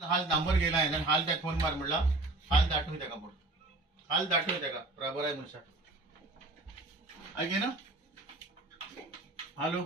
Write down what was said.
हाल नंबर गेला आहे हाल त्या फोन मार म्हणला हाल दाटू त्या का पण हाल दाटू त्या का बरोबर आहे म्हणसा ऐके ना हॅलो